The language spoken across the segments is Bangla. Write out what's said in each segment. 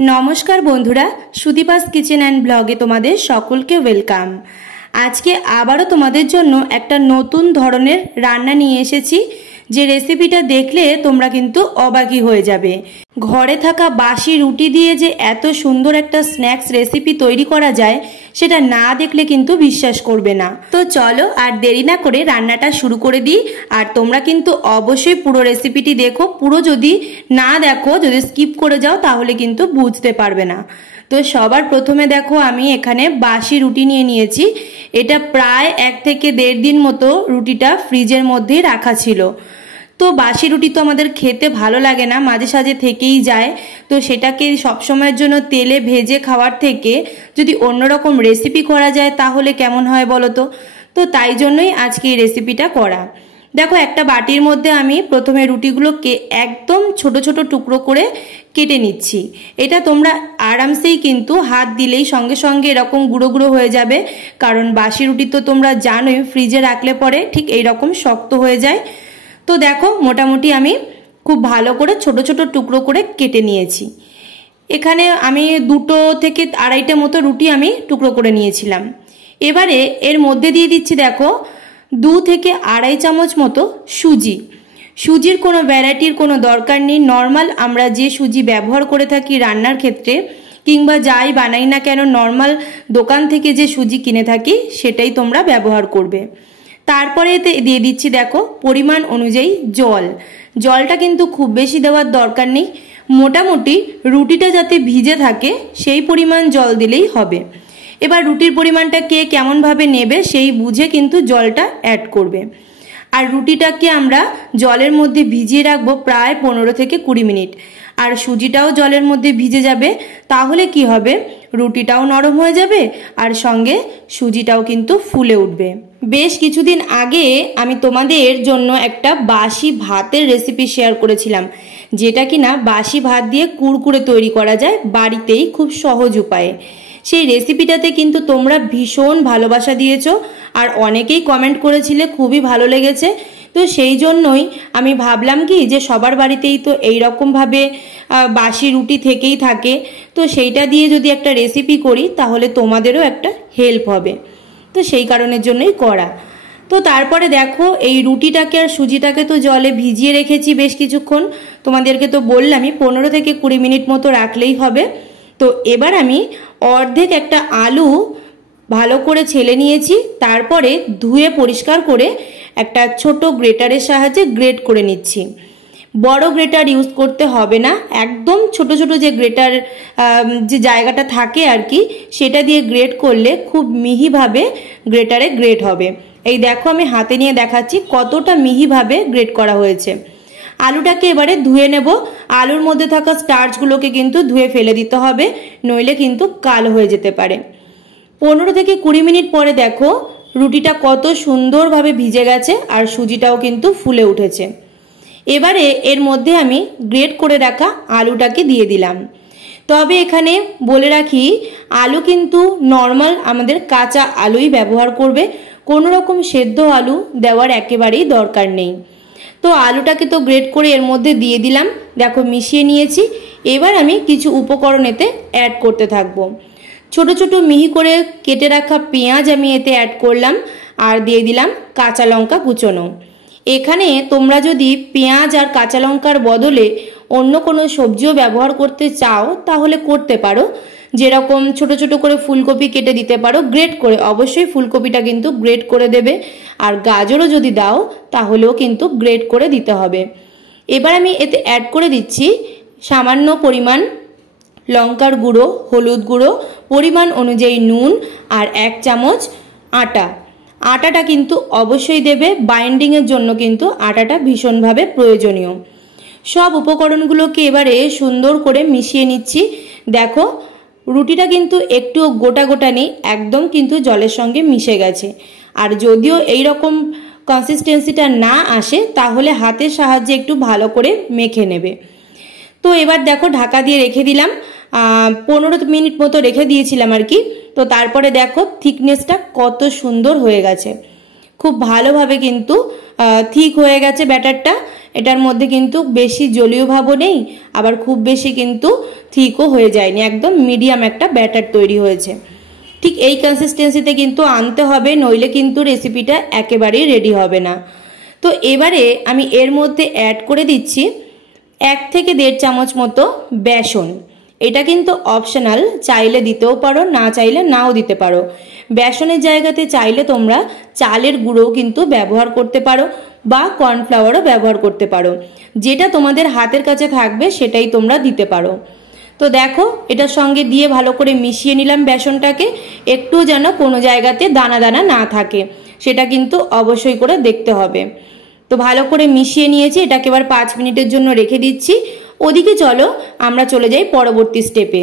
नमस्कार बंधुरा सुदीपास किचेन एंड ब्लगे तुम्हारे सकलके वेलकाम। आज के आबारो तुम्हादेर जोन्नो एकटा नतून धरनेर रान्ना निये एसेछि जे रेसिपिटा देखले तोमरा किन्तु अबाकई हये जाबे। घरे थाका बासी रुटी दिए जे एत सुंदर एकटा स्नैक्स रेसिपि तैरी करा जाए सेटा ना देखले किन्तु विश्वास करबे ना। तो चलो आर देरी ना करे रान्नाटा शुरू करे दी। आर तोमरा किन्तु अवश्यई पुरो रेसिपिटी देखो, पुरो जदि ना देखो जदि स्किप करे जाओ ताहले किन्तु बुझते पारबे ना। तो सबार प्रथमे देखो आमी एखाने बासी रुटी निये नियेछि। एटा प्राय 1 থেকে 1.5 दिन मतो रुटिटा फ्रिजेर मধ্যে राखा छिलो। तो बासी रुटी तो आमादेर खेते भालो लागे ना, माझे साझे थेकेई जाए। तो सेटाके सब समয়ের জন্য তেলে ভেজে খাওয়ার থেকে যদি অন্যরকম রেসিপি করা যায় তাহলে কেমন হয় বলো তো। তো তাই জন্যই আজকে এই রেসিপিটা করা। দেখো একটা বাটির মধ্যে আমি প্রথমে রুটিগুলোকে একদম ছোট ছোট টুকরো করে কেটে নিচ্ছি। এটা তোমরা আরামসেই কিন্তু হাত দিলেই সঙ্গে সঙ্গে এরকম গুঁড়ো গুঁড়ো হয়ে যাবে, কারণ বাসি রুটি তো তোমরা জানোই ফ্রিজে রাখলে পরে ঠিক এইরকম শক্ত হয়ে যায়। তো দেখো মোটামুটি আমি খুব ভালো করে ছোট ছোট টুকরো করে কেটে নিয়েছি। এখানে আমি 2 থেকে 2.5টা মতো রুটি আমি টুকরো করে নিয়েছিলাম। এবারে এর মধ্যে দিয়ে দিচ্ছি দেখো 2 থেকে 2.5 চামচ মতো সুজি। সুজির কোনো ভ্যারাইটির কোনো দরকার নেই, নর্মাল আমরা যে সুজি ব্যবহার করে থাকি রান্নার ক্ষেত্রে কিংবা যাই বানাই না কেন নর্মাল দোকান থেকে যে সুজি কিনে থাকি সেটাই তোমরা ব্যবহার করবে। তারপরে এতে দিয়ে দিচ্ছি দেখো পরিমাণ অনুযায়ী জল। জলটা কিন্তু খুব বেশি দেওয়ার দরকার নেই, মোটামুটি রুটিটা যাতে ভিজে থাকে সেই পরিমাণ জল দিলেই হবে। এবার রুটির পরিমাণটা কে কেমন ভাবে নেবে সেই বুঝে কিন্তু জলটা অ্যাড করবে। আর রুটিটাকে আমরা জলের মধ্যে ভিজিয়ে রাখবো প্রায় 15 থেকে 20 মিনিট। আর সুজিটাও জলের মধ্যে ভিজে যাবে, তাহলে কি হবে রুটিটাও নরম হয়ে যাবে আর সঙ্গে সুজিটাও কিন্তু ফুলে উঠবে। বেশ কিছুদিন আগে আমি তোমাদের জন্য একটা বাসি ভাতের রেসিপি শেয়ার করেছিলাম, যেটা কিনা বাসি ভাত দিয়ে কুরকুরে তৈরি করা যায় বাড়িতেই খুব সহজ উপায়ে। সেই রেসিপিটাতে কিন্তু তোমরা ভীষণ ভালোবাসা দিয়েছো আর অনেকেই কমেন্ট করেছিলে খুবই ভালো লেগেছে। তো সেই জন্যই আমি ভাবলাম কি যে সবার বাড়িতেই তো এই রকম ভাবে বাসি রুটি থেকেই থাকে, তো সেইটা দিয়ে যদি একটা রেসিপি করি তাহলে তোমাদেরও একটা হেল্প হবে। তো সেই কারণের জন্যই করা। তো তারপরে দেখো এই রুটিটাকে আর সুজিটাকে তো জলে ভিজিয়ে রেখেছি বেশ কিছুক্ষণ, তোমাদেরকে তো বললামই 15 থেকে 20 মিনিট মতো রাখলেই হবে। তো এবার আমি অর্ধেক একটা আলু ভালো করে ছেলে নিয়েছি, তারপরে ধুয়ে পরিষ্কার করে একটা ছোট গ্রেটারের সাহায্যে গ্রেট করে নিচ্ছি। বড় গ্রেটার ইউজ করতে হবে না, একদম ছোট ছোট যে গ্রেটার যে জায়গাটা থাকে আর কি সেটা দিয়ে গ্রেট করলে খুব মিহিভাবে গ্রেটারে গ্রেট হবে। এই দেখো আমি হাতে নিয়ে দেখাচ্ছি কতটা মিহিভাবে গ্রেট করা হয়েছে। আলুটাকে এবারে ধুয়ে নেব। আলুর মধ্যে থাকা স্টার্চগুলোকে কিন্তু ধুয়ে ফেলে দিতে হবে, নইলে কিন্তু কালো হয়ে যেতে পারে। 15 থেকে 20 মিনিট পরে দেখো রুটিটা কত সুন্দরভাবে ভিজে গেছে আর সুজিটাও কিন্তু ফুলে উঠেছে। এবারে এর মধ্যে আমি গ্রেট করে রাখা আলুটাকে দিয়ে দিলাম। তবে এখানে বলে রাখি আলু কিন্তু নর্মাল আমাদের কাঁচা আলুই ব্যবহার করবে, কোনো রকম সেদ্ধ আলু দেওয়ার একেবারেই দরকার নেই। তো আলুটাকে তো গ্রেট করে এর মধ্যে দিয়ে দিলাম, দেখো মিশিয়ে নিয়েছি। এবার আমি কিছু উপকরণ এতে অ্যাড করতে থাকবো। ছোট ছোট মিহি করে কেটে রাখা পেঁয়াজ আমি এতে অ্যাড করলাম আর দিয়ে দিলাম কাঁচা লঙ্কা কুচনো। এখানে তোমরা যদি পেঁয়াজ আর কাঁচা লঙ্কার বদলে অন্য কোনো সবজিও ব্যবহার করতে চাও তাহলে করতে পারো, যেরকম ছোট ছোট করে ফুলকপি কেটে দিতে পারো গ্রেট করে, অবশ্যই ফুলকপিটা কিন্তু গ্রেট করে দেবে। আর গাজরও যদি দাও তাহলেও কিন্তু গ্রেট করে দিতে হবে। এবার আমি এতে অ্যাড করে দিচ্ছি সামান্য পরিমাণ লঙ্কার গুঁড়ো, হলুদ গুঁড়ো, পরিমাণ অনুযায়ী নুন আর 1 চামচ আটা। আটাটা কিন্তু অবশ্যই দেবে, বাইন্ডিংয়ের জন্য কিন্তু আটাটা ভীষণভাবে প্রয়োজনীয়। সব উপকরণগুলোকে এবারে সুন্দর করে মিশিয়ে নিচ্ছি। দেখো রুটিটা কিন্তু একটু গোটা গোটা নেই, একদম কিন্তু জলের সঙ্গে মিশে গেছে। আর যদিও এই রকম কনসিস্টেন্সিটা না আসে তাহলে হাতের সাহায্যে একটু ভালো করে মেখে নেবে। তো এবার দেখো ঢাকা দিয়ে রেখে দিলাম, 15 মিনিট মতো রেখে দিয়েছিলাম আর কি। তো তারপরে দেখো থিকনেসটা কত সুন্দর হয়ে গেছে, খুব ভালোভাবে কিন্তু ঠিক হয়ে গেছে ব্যাটারটা। এটার মধ্যে কিন্তু বেশি জলীয় ভাবও নেই, আবার খুব বেশি কিন্তু থিকও হয়ে যায়নি, একদম মিডিয়াম একটা ব্যাটার তৈরি হয়েছে। ঠিক এই কনসিস্টেন্সিতে কিন্তু আনতে হবে, নইলে কিন্তু রেসিপিটা একেবারেই রেডি হবে না। তো এবারে আমি এর মধ্যে অ্যাড করে দিচ্ছি 1 থেকে 1.5 চামচ মতো বেসন। এটা কিন্তু অপশনাল, চাইলে দিতেও পারো, না চাইলে নাও দিতে পারো। বেসনের জায়গাতে চাইলে তোমরা চালের গুঁড়োও কিন্তু ব্যবহার করতে পারো বা কর্নফ্লাওয়ারও ব্যবহার করতে পারো, যেটা তোমাদের হাতের কাছে থাকবে সেটাই তোমরা দিতে পারো। তো দেখো এটার সঙ্গে দিয়ে ভালো করে মিশিয়ে নিলাম বেসনটাকে, একটু যেন কোনো জায়গাতে দানা দানা না থাকে সেটা কিন্তু অবশ্যই করে দেখতে হবে। তো ভালো করে মিশিয়ে নিয়েছি, এটাকে এবার 5 মিনিটের জন্য রেখে দিচ্ছি। ওদিকে চলো আমরা চলে যাই পরবর্তী স্টেপে।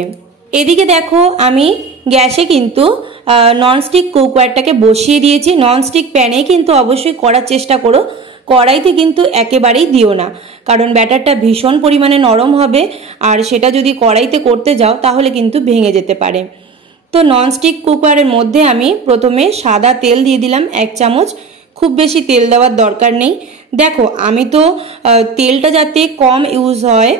এদিকে দেখো আমি গ্যাসে কিন্তু ননস্টিক কুকওয়্যারটাকে বসিয়ে দিয়েছি। ননস্টিক প্যানে কিন্তু অবশ্যই করার চেষ্টা করো, কড়াইতে কিন্তু একেবারেই দিও না, কারণ ব্যাটারটা ভীষণ পরিমাণে নরম হবে, আর সেটা যদি কড়াইতে করতে যাও তাহলে কিন্তু ভেঙে যেতে পারে। তো ননস্টিক কুকওয়্যারের মধ্যে আমি প্রথমে সাদা তেল দিয়ে দিলাম 1 চামচ। খুব বেশি তেল দেওয়ার দরকার নেই। দেখো আমি তো তেলটা যাতে কম ইউজ হয়,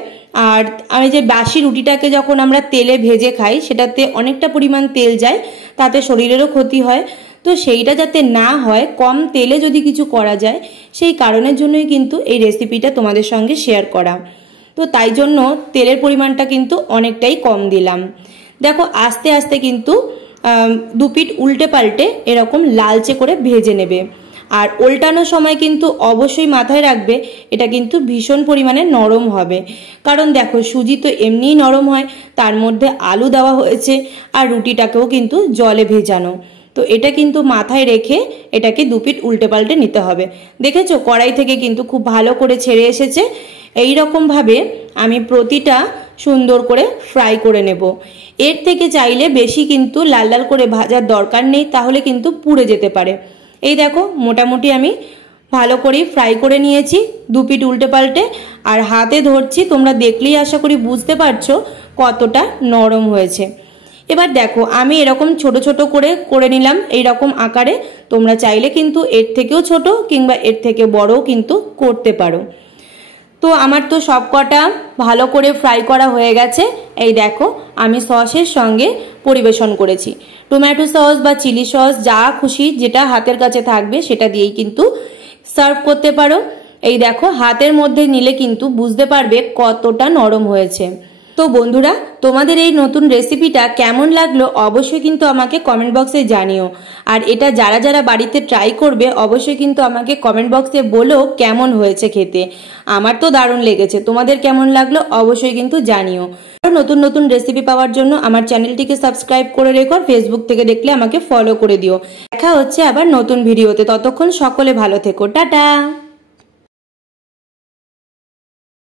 আর আমি যে বাসি রুটিটাকে যখন আমরা তেলে ভেজে খাই সেটাতে অনেকটা পরিমাণ তেল যায়, তাতে শরীরেরও ক্ষতি হয়। তো সেইটা যাতে না হয়, কম তেলে যদি কিছু করা যায়, সেই কারণের জন্যই কিন্তু এই রেসিপিটা তোমাদের সঙ্গে শেয়ার করা। তো তাই জন্য তেলের পরিমাণটা কিন্তু অনেকটাই কম দিলাম। দেখো আস্তে আস্তে কিন্তু 2 পিঠ উল্টে পাল্টে এরকম লালচে করে ভেজে নেবে। আর উল্টানোর সময় কিন্তু অবশ্যই মাথায় রাখবে এটা কিন্তু ভীষণ পরিমাণে নরম হবে, কারণ দেখো সুজি তো এমনিই নরম হয়, তার মধ্যে আলু দেওয়া হয়েছে আর রুটিটাকেও কিন্তু জলে ভেজানো। তো এটা কিন্তু মাথায় রেখে এটাকে 2 পিঠ উল্টে পাল্টে নিতে হবে। দেখেছো কড়াই থেকে কিন্তু খুব ভালো করে ছেড়ে এসেছে। এই রকম ভাবে আমি প্রতিটা সুন্দর করে ফ্রাই করে নেব। এর থেকে চাইলে বেশি কিন্তু লাল লাল করে ভাজার দরকার নেই, তাহলে কিন্তু পুড়ে যেতে পারে। এই দেখো মোটামুটি আমি ভালো করে ফ্রাই করে নিয়েছি 2 পিঠ উল্টে পাল্টে, আর হাতে ধরছি, তোমরা দেখলেই আশা করি বুঝতে পারছো কতটা নরম হয়েছে। এবার দেখো আমি এরকম ছোট ছোট করে নিলাম এই রকম আকারে। তোমরা চাইলে কিন্তু এর থেকেও ছোট কিংবা এর থেকে বড়ও কিন্তু করতে পারো। তো আমার তো সব কটা ভালো করে ফ্রাই করা হয়ে গেছে। এই দেখো আমি সসের সঙ্গে পরিবেশন করেছি। টমেটো সস বা চিলি সস যা খুশি যেটা হাতের কাছে থাকবে সেটা দিয়েই কিন্তু সার্ভ করতে পারো। এই দেখো হাতের মধ্যে নিলে কিন্তু বুঝতে পারবে কতটা নরম হয়েছে। তো বন্ধুরা তোমাদের এই নতুন রেসিপিটা কেমন লাগলো অবশ্যই কিন্তু আমাকে কমেন্ট বক্সে জানিও। আর এটা যারা যারা বাড়িতে ট্রাই করবে অবশ্যই কিন্তু আমাকে কমেন্ট বক্সে বলো কেমন হয়েছে খেতে। আমার তো দারুণ লেগেছে, তোমাদের কেমন লাগলো অবশ্যই কিন্তু জানিও। নতুন নতুন রেসিপি পাওয়ার জন্য আমার চ্যানেলটিকে সাবস্ক্রাইব করে রেখো, ফেসবুক থেকে দেখলে আমাকে ফলো করে দিও। দেখা হচ্ছে আবার নতুন ভিডিওতে, ততক্ষণ সকলে ভালো থেকো, টাটা।